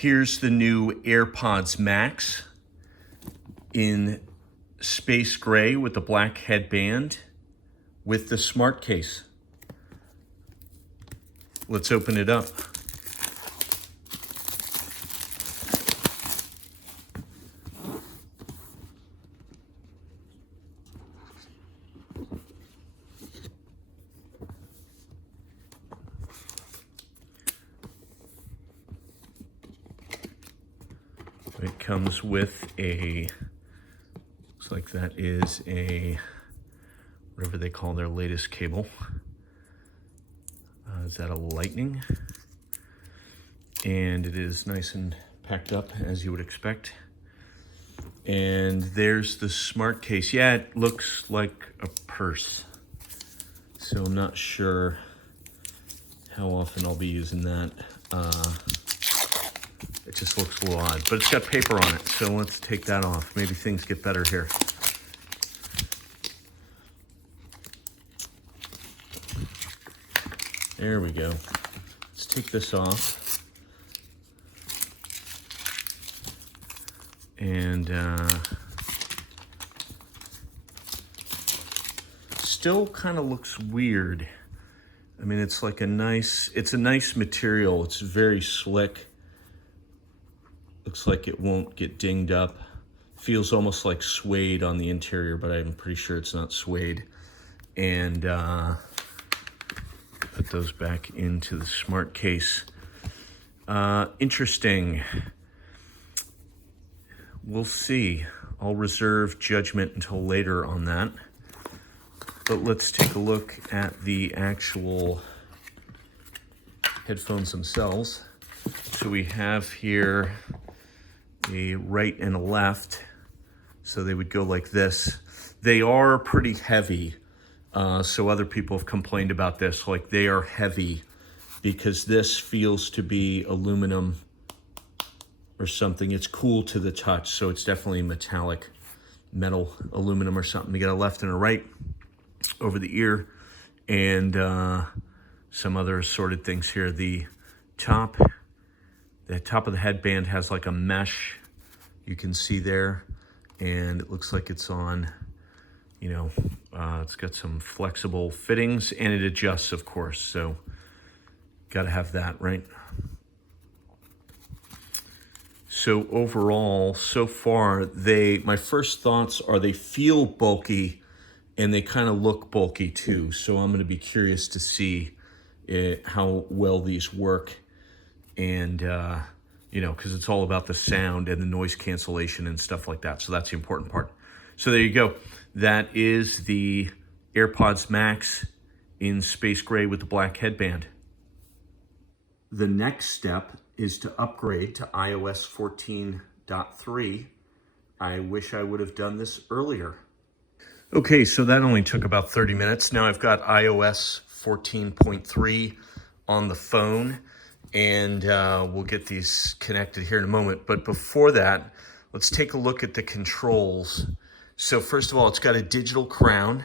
Here's the new AirPods Max in space gray with the black headband with the smart case. Let's open it up. It comes with a, looks like that is a, whatever they call their latest cable. Is that a lightning? And it is nice and packed up as you would expect. And there's the smart case. Yeah, it looks like a purse. So I'm not sure how often I'll be using that. It just looks a little odd, but it's got paper on it, so let's take that off. Maybe things get better here. There we go. Let's take this off. And still kind of looks weird. I mean, it's like it's a nice material. It's very slick. Looks like it won't get dinged up. Feels almost like suede on the interior, but I'm pretty sure it's not suede. And put those back into the smart case. Interesting. We'll see. I'll reserve judgment until later on that. But let's take a look at the actual headphones themselves. So we have here a right and a left, so they would go like this. They are pretty heavy, so other people have complained about this, like they are heavy because this feels to be aluminum or something. It's cool to the touch, so it's definitely metallic, metal, aluminum or something. You got a left and a right over the ear, and some other assorted things here. The top of the headband has like a mesh you can see there, and it looks like it's on, it's got some flexible fittings, and it adjusts, of course, so got to have that, right? So overall, so far, my first thoughts are they feel bulky, and they kind of look bulky too, so I'm going to be curious to see how well these work. And, because it's all about the sound and the noise cancellation and stuff like that. So that's the important part. So there you go. That is the AirPods Max in space gray with the black headband. The next step is to upgrade to iOS 14.3. I wish I would have done this earlier. Okay, so that only took about 30 minutes. Now I've got iOS 14.3 on the phone. And we'll get these connected here in a moment. But before that, let's take a look at the controls. So first of all, it's got a digital crown,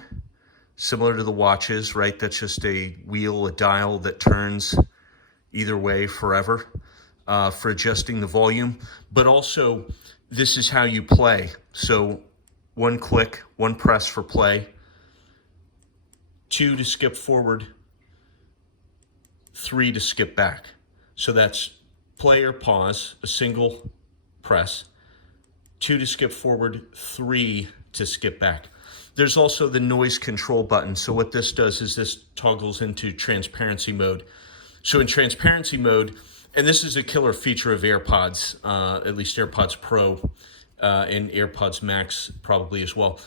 similar to the watches, right? That's just a wheel, a dial that turns either way forever for adjusting the volume. But also, this is how you play. So one click, one press for play, 2 to skip forward, 3 to skip back. So that's play or pause, a single press, 2 to skip forward, 3 to skip back. There's also the noise control button. So what this does is this toggles into transparency mode. So in transparency mode, and this is a killer feature of AirPods, at least AirPods Pro and AirPods Max probably as well.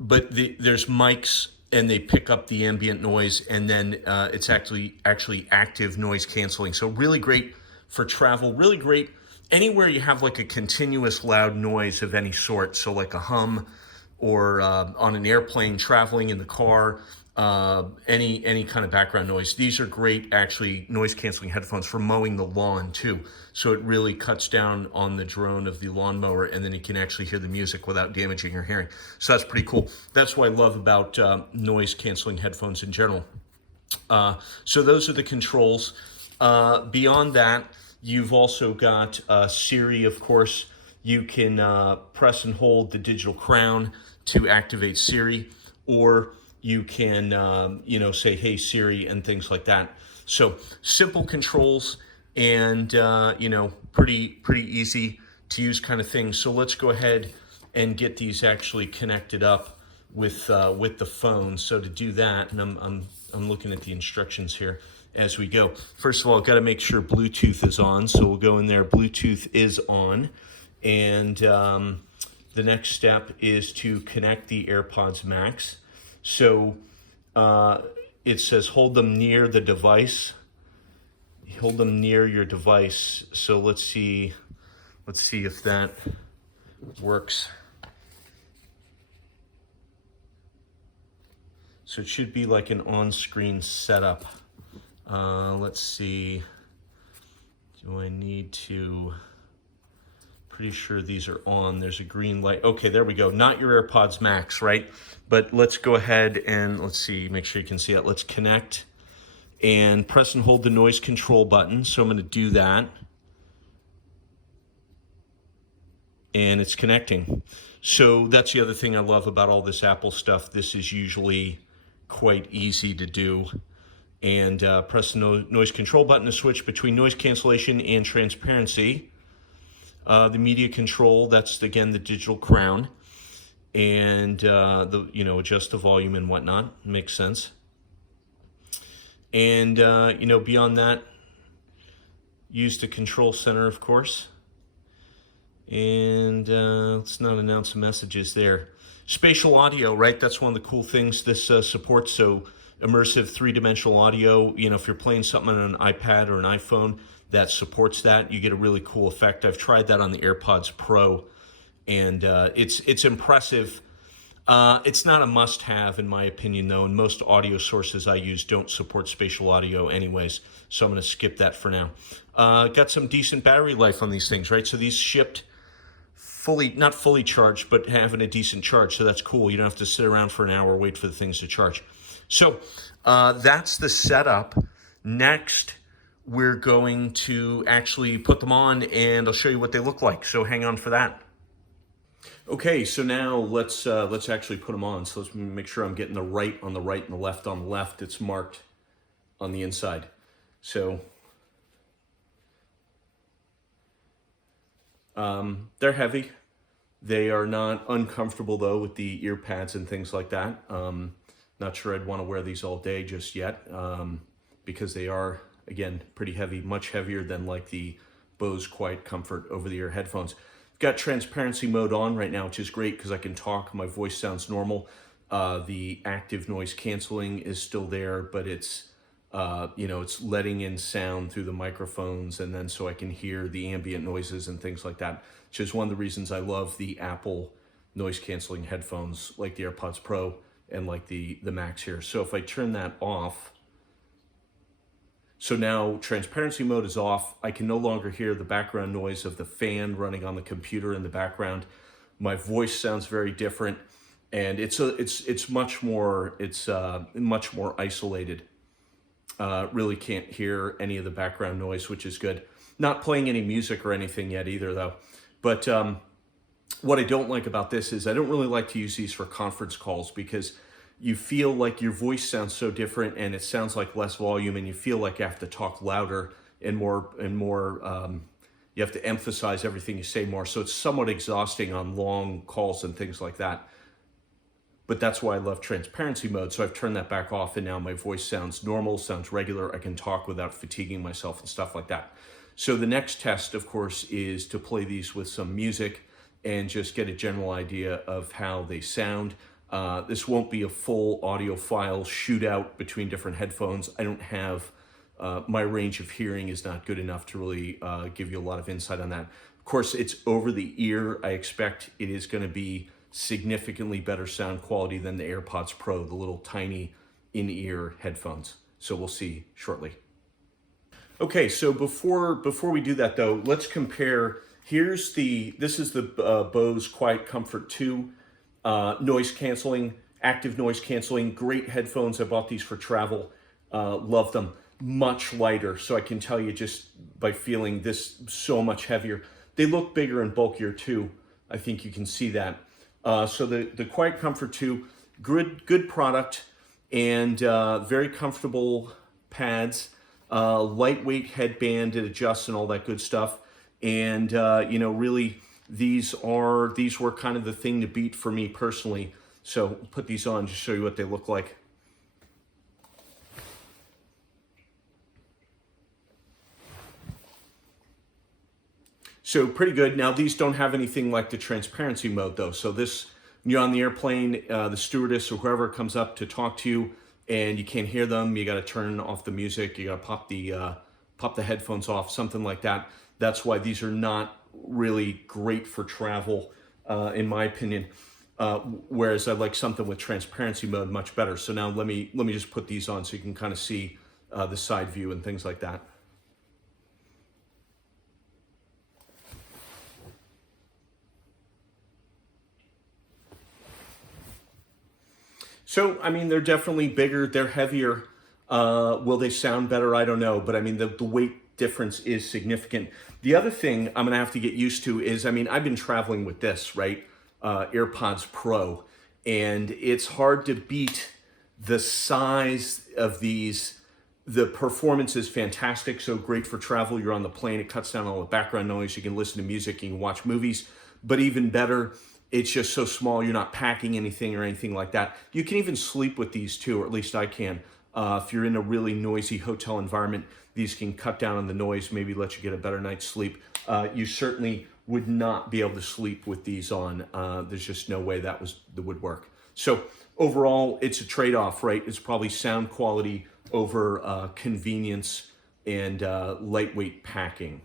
But there's mics, and they pick up the ambient noise, and then it's actually active noise canceling. So really great for travel, really great anywhere you have like a continuous loud noise of any sort. So like a hum, or on an airplane, traveling in the car, any kind of background noise. These are great actually noise canceling headphones for mowing the lawn too. So it really cuts down on the drone of the lawnmower, and then you can actually hear the music without damaging your hearing. So that's pretty cool. That's what I love about noise canceling headphones in general. So those are the controls. Beyond that, You've also got Siri, of course. You can press and hold the digital crown to activate Siri, or you can, say, "Hey Siri," and things like that. So simple controls, and pretty easy to use kind of thing. So let's go ahead and get these actually connected up with the phone. So to do that, and I'm looking at the instructions here as we go. First of all, I've got to make sure Bluetooth is on. So we'll go in there. Bluetooth is on, and the next step is to connect the AirPods Max. So it says hold them near the device. Hold them near your device. So let's see if that works. So it should be like an on-screen setup. Let's see. Do I need to? Pretty sure these are on. There's a green light. Okay, there we go. Not your AirPods Max, right? But let's go ahead and let's see. Make sure you can see it. Let's connect and press and hold the noise control button. So I'm going to do that. And it's connecting. So that's the other thing I love about all this Apple stuff. This is usually quite easy to do. And press the noise control button to switch between noise cancellation and transparency. The media control, that's again the digital crown, and adjust the volume and whatnot. Makes sense. And beyond that, use the control center, of course. And let's not announce the messages there. Spatial audio, right? That's one of the cool things this supports. So immersive three-dimensional audio. If you're playing something on an iPad or an iPhone that supports that, you get a really cool effect. I've tried that on the AirPods Pro, and it's impressive. It's not a must-have in my opinion, though, and most audio sources I use don't support spatial audio anyways, so I'm going to skip that for now. Got some decent battery life on these things, right? So these shipped not fully charged, but having a decent charge, so that's cool. You don't have to sit around for an hour, wait for the things to charge. So that's the setup. Next, we're going to actually put them on, and I'll show you what they look like. So hang on for that. Okay, so now let's actually put them on. So let's make sure I'm getting the right on the right and the left on the left. It's marked on the inside. So they're heavy. They are not uncomfortable though with the ear pads and things like that. Not sure I'd want to wear these all day just yet, because they are, again, pretty heavy, much heavier than like the Bose QuietComfort over-the-ear headphones. Got transparency mode on right now, which is great because I can talk. My voice sounds normal. The active noise canceling is still there, but it's it's letting in sound through the microphones, and then so I can hear the ambient noises and things like that, which is one of the reasons I love the Apple noise canceling headphones like the AirPods Pro and like the Max here. So if I turn that off, so now transparency mode is off. I can no longer hear the background noise of the fan running on the computer in the background. My voice sounds very different, and it's much more isolated. Really can't hear any of the background noise, which is good. Not playing any music or anything yet either, though. But what I don't like about this is I don't really like to use these for conference calls because you feel like your voice sounds so different and it sounds like less volume, and you feel like you have to talk louder and more. You have to emphasize everything you say more. So it's somewhat exhausting on long calls and things like that. But that's why I love transparency mode. So I've turned that back off, and now my voice sounds normal, sounds regular. I can talk without fatiguing myself and stuff like that. So the next test, of course, is to play these with some music and just get a general idea of how they sound. This won't be a full audiophile shootout between different headphones. I don't have, my range of hearing is not good enough to really give you a lot of insight on that. Of course, it's over the ear. I expect it is going to be significantly better sound quality than the AirPods Pro, the little tiny in-ear headphones. So we'll see shortly. Okay, so before we do that though, let's compare. This is the Bose QuietComfort 2 noise canceling, active noise canceling, great headphones. I bought these for travel, love them. much lighter. So I can tell you just by feeling this so much heavier. They look bigger and bulkier too. I think you can see that. So the QuietComfort 2, good product, and very comfortable pads, lightweight headband, it adjusts and all that good stuff. And you know, really, these were kind of the thing to beat for me personally. So I'll put these on to show you what they look like. So pretty good. Now these don't have anything like the transparency mode though. So this, when you're on the airplane, the stewardess or whoever comes up to talk to you and you can't hear them, you got to turn off the music, you got to pop the headphones off, something like that. That's why these are not really great for travel, in my opinion. Whereas I like something with transparency mode much better. So now let me just put these on so you can kind of see the side view and things like that. So, I mean, they're definitely bigger, they're heavier. Will they sound better? I don't know. But I mean, the weight difference is significant. The other thing I'm gonna have to get used to is, I mean, I've been traveling with this, right? AirPods Pro. And it's hard to beat the size of these. The performance is fantastic, so great for travel. You're on the plane, it cuts down all the background noise. You can listen to music, you can watch movies. But even better, it's just so small, you're not packing anything or anything like that. You can even sleep with these too, or at least I can. If you're in a really noisy hotel environment, these can cut down on the noise, maybe let you get a better night's sleep. You certainly would not be able to sleep with these on. There's just no way that would work. So overall, it's a trade-off, right? It's probably sound quality over convenience and lightweight packing.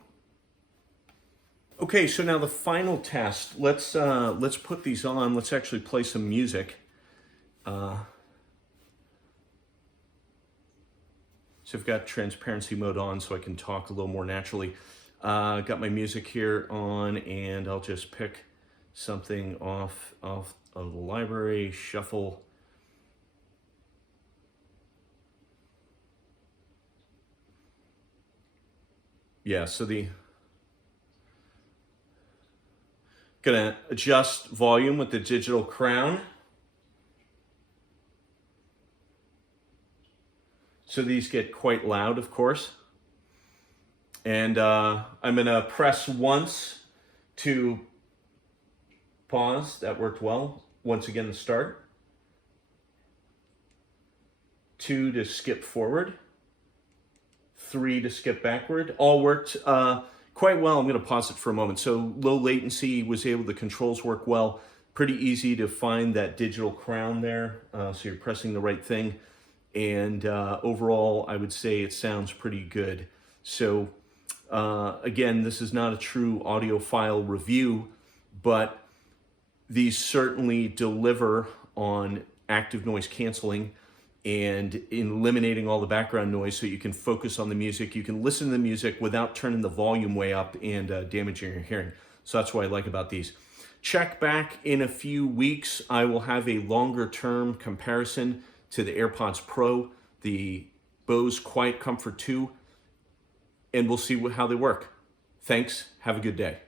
Okay, so now the final test. Let's put these on. Let's actually play some music. So I've got transparency mode on so I can talk a little more naturally. Got my music here on, and I'll just pick something off of the library, shuffle. Yeah, so gonna adjust volume with the digital crown. So these get quite loud, of course. And I'm gonna press once to pause. That worked well. Once again, the start. 2 to skip forward. 3 to skip backward. All worked quite well. I'm gonna pause it for a moment. So low latency, was able, the controls work well. Pretty easy to find that digital crown there. So you're pressing the right thing. And overall, I would say it sounds pretty good. So again, this is not a true audiophile review, but these certainly deliver on active noise canceling and eliminating all the background noise so you can focus on the music. You can listen to the music without turning the volume way up and damaging your hearing. So that's what I like about these. Check back in a few weeks. I will have a longer term comparison to the AirPods Pro, the Bose QuietComfort 2, and we'll see how they work. Thanks. Have a good day.